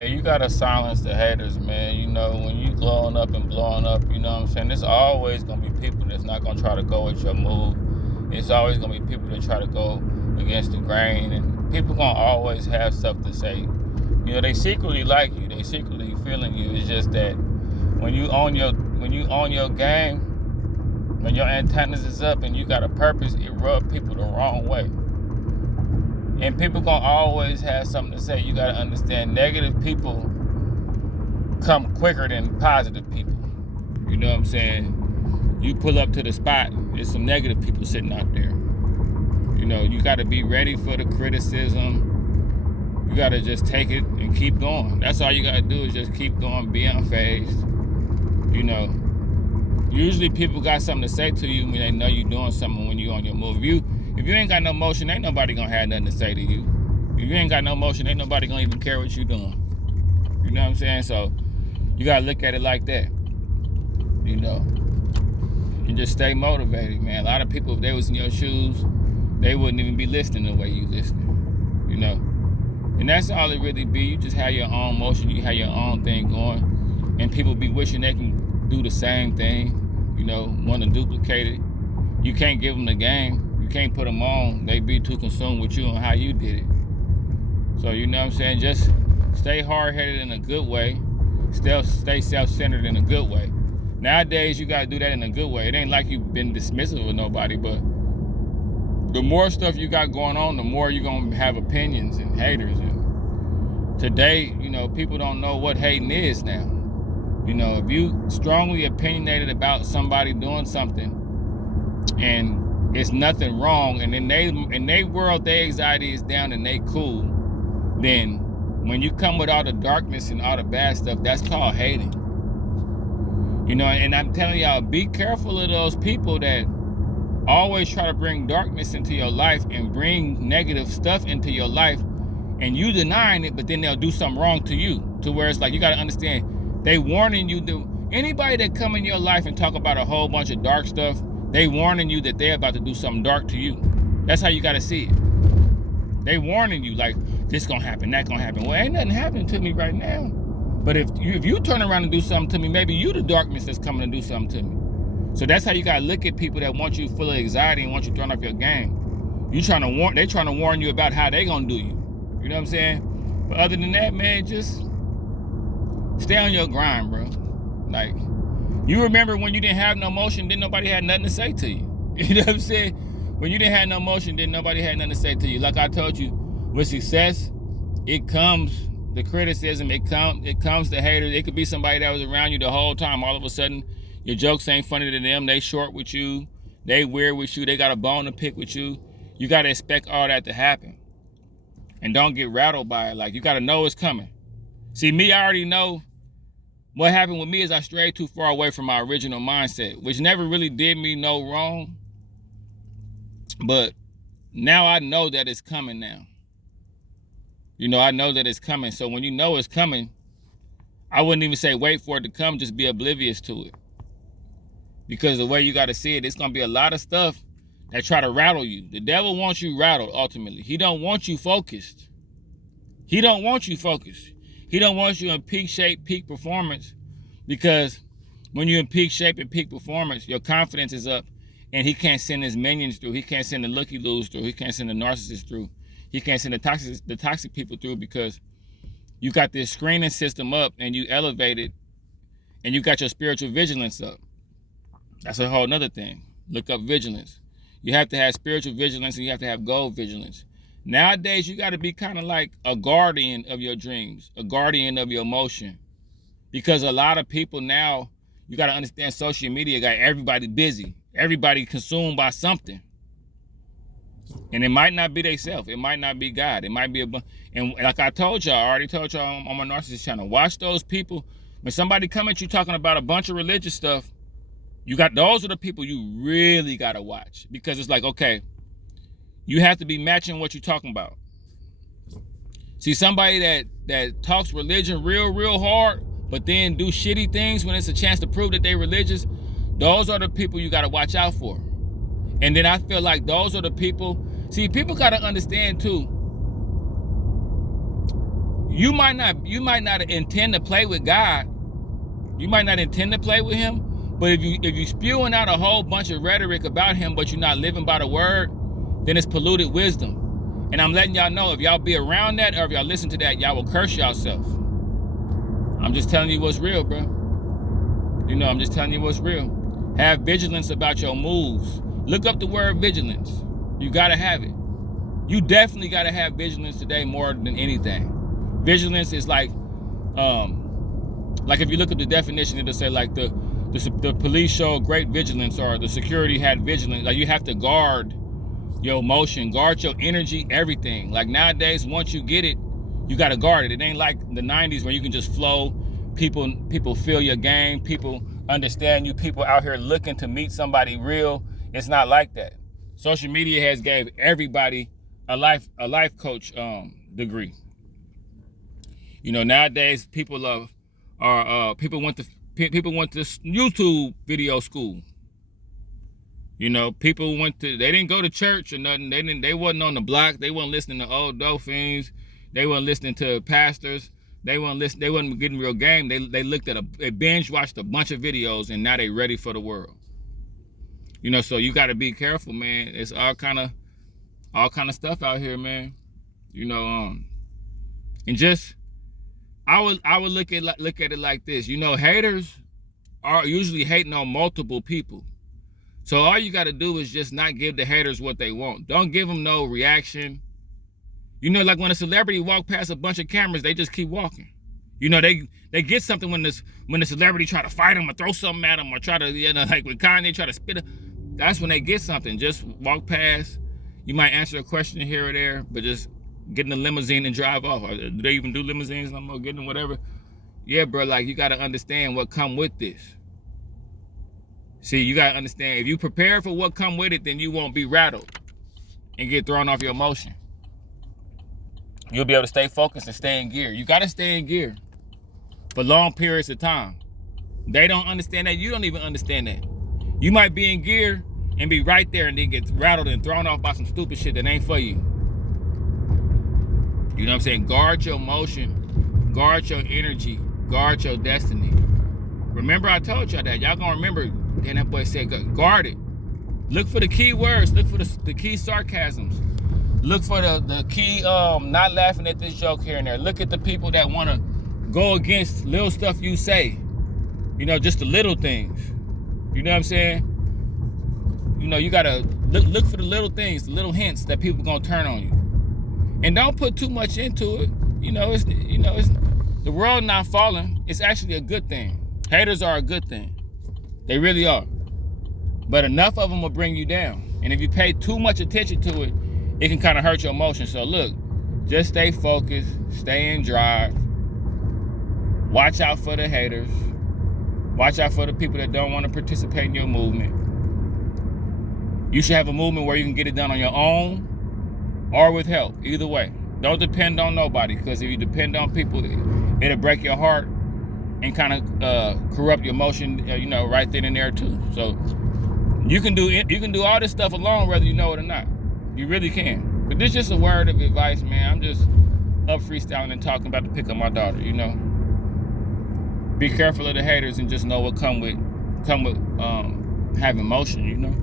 You gotta silence the haters, man. You know, when you glowing up and blowing up, you know what I'm saying? There's always gonna be people that's not gonna try to go with your move. It's always gonna be people that try to go against the grain, and people gonna always have stuff to say. You know, they secretly like you, they secretly feeling you. It's just that when you own your game, when your antennas is up and you got a purpose, it rub people the wrong way. And people gonna always have something to say. You gotta understand, negative people come quicker than positive people. You know what I'm saying? You pull up to the spot, there's some negative people sitting out there. You know, you gotta be ready for the criticism. You gotta just take it and keep going. That's all you gotta do is just keep going, be unfazed. You know, usually people got something to say to you when they know you're doing something when you're on your move. If you ain't got no motion, ain't nobody gonna have nothing to say to you. If you ain't got no motion, ain't nobody gonna even care what you doing. You know what I'm saying? So you gotta look at it like that. You know, and just stay motivated, man. A lot of people, if they was in your shoes, they wouldn't even be listening the way you listening. You know, and that's all it really be. You just have your own motion, you have your own thing going, and people be wishing they can do the same thing. You know, want to duplicate it. You can't give them the game. You can't put them on. They be too consumed with you and how you did it. So, you know what I'm saying? Just stay hard-headed in a good way. Stay self-centered in a good way. Nowadays, you got to do that in a good way. It ain't like you've been dismissive of nobody, but the more stuff you got going on, the more you're going to have opinions and haters. And today, you know, people don't know what hating is now. You know, if you strongly opinionated about somebody doing something and it's nothing wrong, and in they world, their anxiety is down and they cool, then when you come with all the darkness and all the bad stuff, that's called hating. You know, and I'm telling y'all, be careful of those people that always try to bring darkness into your life and bring negative stuff into your life, and you denying it, but then they'll do something wrong to you, to where it's like, you got to understand, they warning you. Anybody that come in your life and talk about a whole bunch of dark stuff, they warning you that they're about to do something dark to you. That's how you got to see it. They warning you like, this gonna happen, that gonna happen. Well, ain't nothing happening to me right now. But if you turn around and do something to me, maybe you the darkness that's coming to do something to me. So that's how you gotta look at people that want you full of anxiety and want you thrown off your game. They trying to warn you about how they gonna do you. You know what I'm saying? But other than that, man, just stay on your grind, bro. Like, you remember when you didn't have no motion, then nobody had nothing to say to you. You know what I'm saying? When you didn't have no motion, then nobody had nothing to say to you. Like I told you, with success, it comes the criticism, it comes the haters. It could be somebody that was around you the whole time. All of a sudden, your jokes ain't funny to them. They short with you. They weird with you. They got a bone to pick with you. You got to expect all that to happen. And don't get rattled by it. Like, you got to know it's coming. See, me, I already know. What happened with me is I strayed too far away from my original mindset, which never really did me no wrong. But now I know that it's coming now. You know, I know that it's coming. So when you know it's coming, I wouldn't even say wait for it to come, just be oblivious to it. Because the way you got to see it, it's going to be a lot of stuff that try to rattle you. The devil wants you rattled, ultimately. He don't want you focused. He don't want you focused. He don't want you in peak shape, peak performance, because when you're in peak shape and peak performance, your confidence is up, and he can't send his minions through. He can't send the looky-loos through. He can't send the narcissists through. He can't send the toxic people through, because you got this screening system up and you elevated, and you got your spiritual vigilance up. That's a whole nother thing. Look up vigilance. You have to have spiritual vigilance and you have to have goal vigilance. Nowadays, you got to be kind of like a guardian of your dreams, a guardian of your motion. Because a lot of people now, you got to understand, social media got everybody busy. Everybody consumed by something. And it might not be themselves. It might not be God. It might be and like I told y'all, I already told y'all on my Narcissist channel, watch those people. When somebody come at you talking about a bunch of religious stuff, those are the people you really got to watch. Because it's like, okay, you have to be matching what you're talking about. See, somebody that talks religion real hard, but then do shitty things when it's a chance to prove that they're religious, those are the people you got to watch out for. And then I feel like those are the people. See, people got to understand too. You might not intend to play with God. You might not intend to play with him, but if you spewing out a whole bunch of rhetoric about him, but you're not living by the word, then it's polluted wisdom. And I'm letting y'all know, if y'all be around that or if y'all listen to that, y'all will curse yourself. I'm just telling you what's real, bro. You know, I'm just telling you what's real. Have vigilance about your moves. Look up the word vigilance. You gotta have it. You definitely gotta have vigilance today more than anything. Vigilance is like if you look at the definition, it'll say like the police showed great vigilance, or the security had vigilance. Like, you have to guard your emotion, guard your energy, everything. Like, nowadays, once you get it, you got to guard it. It ain't like the 90s where you can just flow. People feel your game. People understand you. People out here looking to meet somebody real. It's not like that. Social media has gave everybody a life coach degree. You know, nowadays people went to YouTube video school. You know, they didn't go to church or nothing. They wasn't on the block. They wasn't listening to old dolphins. They wasn't listening to pastors. They wasn't getting real game. They looked at they binge watched a bunch of videos, and now they ready for the world. You know, so you got to be careful, man. It's all kind of stuff out here, man. You know, and just I would look at it like this. You know, haters are usually hating on multiple people. So all you got to do is just not give the haters what they want. Don't give them no reaction. You know, like when a celebrity walk past a bunch of cameras, they just keep walking. You know, they get something when the celebrity try to fight them or throw something at them or try to, you know, like when Kanye try to spit it. That's when they get something. Just walk past. You might answer a question here or there, but just get in the limousine and drive off. Or do they even do limousines no more? Getting whatever. Yeah, bro, like, you got to understand what come with this. See, you got to understand, if you prepare for what come with it, then you won't be rattled and get thrown off your emotion. You'll be able to stay focused and stay in gear. You got to stay in gear for long periods of time. They don't understand that. You don't even understand that. You might be in gear and be right there and then get rattled and thrown off by some stupid shit that ain't for you. You know what I'm saying? Guard your emotion, guard your energy, guard your destiny. Remember I told y'all that. Y'all gonna remember, then that boy said, guard it. Look for the key words. Look for the key sarcasms. Look for the key not laughing at this joke here and there. Look at the people that want to go against little stuff you say. You know, just the little things. You know what I'm saying? You know, you got to look for the little things, the little hints that people going to turn on you. And don't put too much into it. It's the world not falling. It's actually a good thing. Haters are a good thing. They really are. But enough of them will bring you down. And if you pay too much attention to it, it can kind of hurt your emotions. So look, just stay focused, stay in drive. Watch out for the haters. Watch out for the people that don't want to participate in your movement. You should have a movement where you can get it done on your own or with help. Either way. Don't depend on nobody, because if you depend on people, it'll break your heart and kind of corrupt your emotion, right then and there too. So you can do all this stuff alone, whether you know it or not. You really can. But this is just a word of advice, man. I'm just up freestyling and talking about to pick up my daughter, you know. Be careful of the haters and just know what come with having emotion, you know.